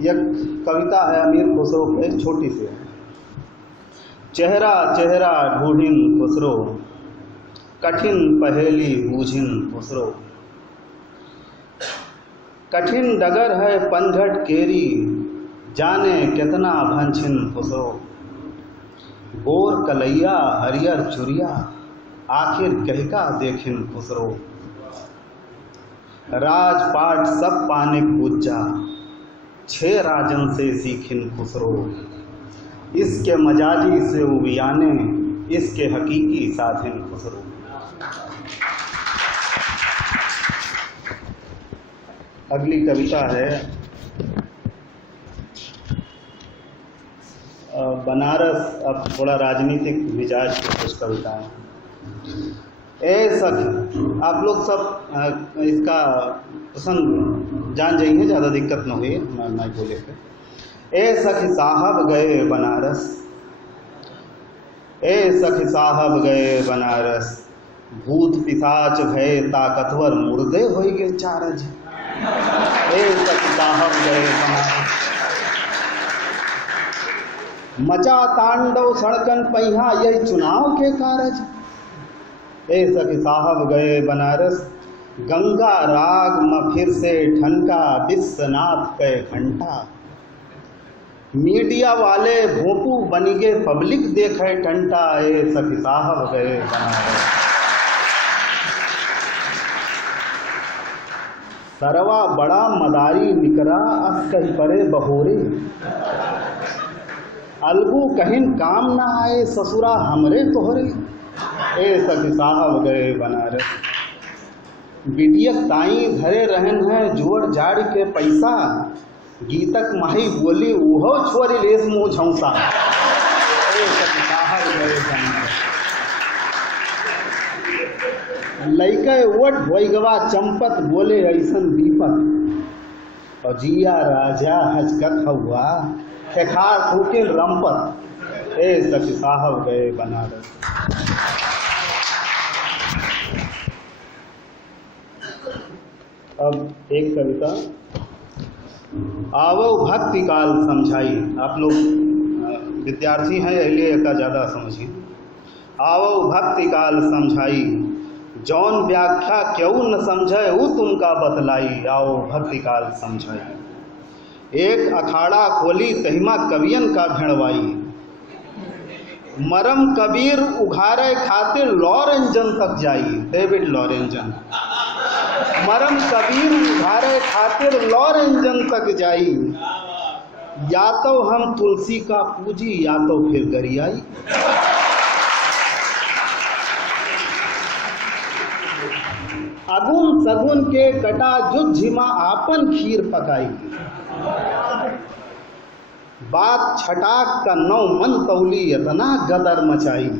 यह कविता है अमीर खुसरो पे, छोटी सी है। चेहरा चेहरा ढूंढिन खुसरो, कठिन पहेली बूझिन खुसरो। कठिन डगर है पनघट केरी, जाने कितना भंछिन खुसरो। गोर कलैया हरियर चुरिया, आखिर कहका देखिन खुसरो। राजपाट सब पाने पूजा, छह राजन से सीखिन खुसरो। इसके मजाजी से उबियाने, इसके हकीकी साधिन खुसरो। अगली कविता है बनारस। अब थोड़ा राजनीतिक मिजाज की कुछ कविताएं। सखी, आप लोग सब इसका प्रसंग जान जाइए, ज़्यादा दिक्कत न हुई ना बोले पे। सखी साहब गए बनारस, सखी साहब गए बनारस। भूत पिशाच भय ताकतवर, मुर्दे हो गए चारज। सखी साहब गए बनारस। मचा तांडव सड़कन पहिया, यही चुनाव के कारज। सखी साहब गए बनारस। गंगा राग में फिर से ठनका, विश्वनाथ पे घंटा। मीडिया वाले भोंपू बनी गए, पब्लिक देखे टंटा। सखी साहब गए बनारस। सरवा बड़ा मदारी निकरा, अस कही परे बहोरे। अलगू कहिन काम ना आए, ससुरा हमरे तोहरे। सखी साहब गए बनारस। बिटियक ताई धरे रहन है, जोड़ जाड़ के पैसा। गीतक माही बोली उहो छोरी लेस मुँह झौसा। सखी साहब गए बनारस। लइके वट भोइगवा चंपत, बोले ऐसन दीपक। और जिया राजा हचकत हुआ, खेखार फूके रंपत। सखी साहब गए बनारस। अब एक कविता, आवो भक्ति काल समझाई। आप लोग विद्यार्थी हैं, इसलिए का ज़्यादा समझिए। आवो भक्ति काल समझाई, जौन व्याख्या क्यों न समझे वो तुमका बतलाई। आओ भक्ति काल समझाई। एक अखाड़ा खोली, तहिमा कवियन का भिड़वाई। मरम कबीर उघारे खातिर लॉरेंजन तक जाई। डेविड लॉरेंजन। मरम कबीर उघारे खातिर लॉरेंजन तक जाई। या तो हम तुलसी का पूजी, या तो फिर गरियाई। अगुन सगुन के कटा, जुझिमा आपन खीर पकाई। बात छटाक का नौ मन तौली, इतना गदर मचाई।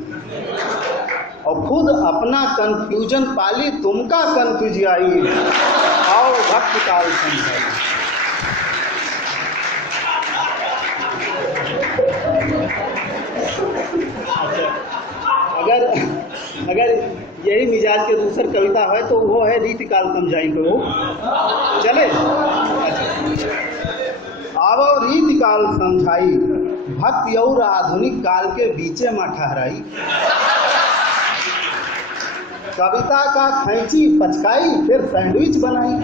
और खुद अपना कंफ्यूजन पाली, तुमका कंफ्यूज आई। आओ भक्ति काल समझाई। अगर यही मिजाज के दूसर कविता है तो वो है रीति काल समझाई। तो चले। आवो रीति काल समझाई, भक्ति और आधुनिक काल के बीचे में ठहराई। कविता का खैंची पचकाई, फिर सैंडविच बनाई।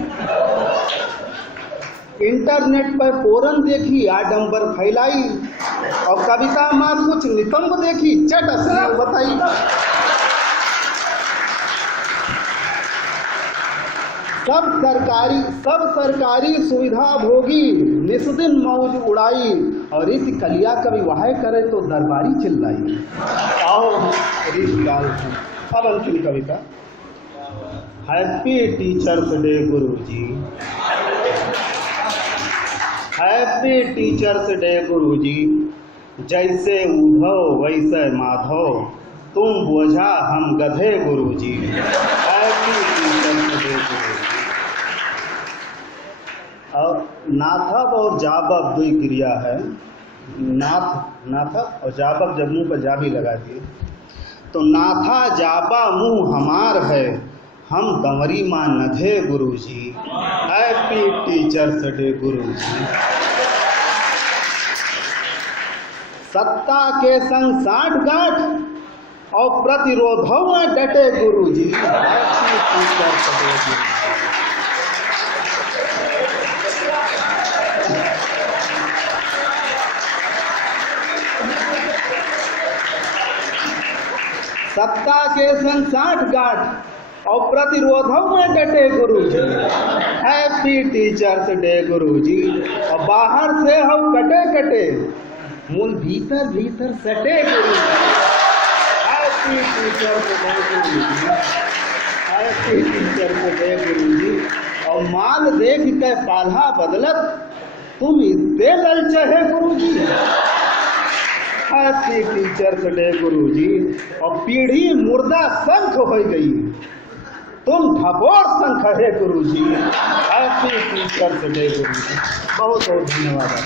इंटरनेट पर पोरन देखी, आडंबर फैलाई। और कविता में कुछ नितंब देखी, चट असली बताई। सब सरकारी सुविधा भोगी, निस्दिन मौज उड़ाई। और रीति कलिया कभी वहाय करे तो दरबारी चिल्लाई। आओ रीति काल। अब अंतिम कविता, हैप्पी टीचर्स डे गुरुजी। हैप्पी टीचर्स डे गुरुजी। जैसे उद्धव वैसे माधव, तुम बोझा हम गधे गुरुजी। हैप्पी टीचर्स डे गुरुजी। और नाथब और जाबब दो क्रिया है। नाथब और जाबब जब मुंह पर जा भी लगा दिए तो नाथा जाबा मुंह हमार है, हम गंवरी माँ नधे गुरुजी। हैप्पी टीचर्स डे गुरुजी। सत्ता के संग साठगांठ और प्रतिरोधों में डटे गुरुजी। सत्ता के संग साठगांठ और प्रतिरोधों में डटे गुरुजी। हैप्पी टीचर्स डे गुरुजी। और बाहर से हम कटे कटे, मूल भीतर भीतर सटे गुरुजी। हैप्पी टीचर्स डे गुरुजी। हैप्पी टीचर्स डे गुरुजी। और माल देख के पाल्हा बदलत, तुम इतने ललचे है गुरुजी। हैप्पी टीचर्स डे गुरुजी। और पीढ़ी मुर्दा शंख हो गई, तुम ठपोर शंख है गुरुजी। हैप्पी टीचर्स डे गुरुजी। बहुत बहुत धन्यवाद।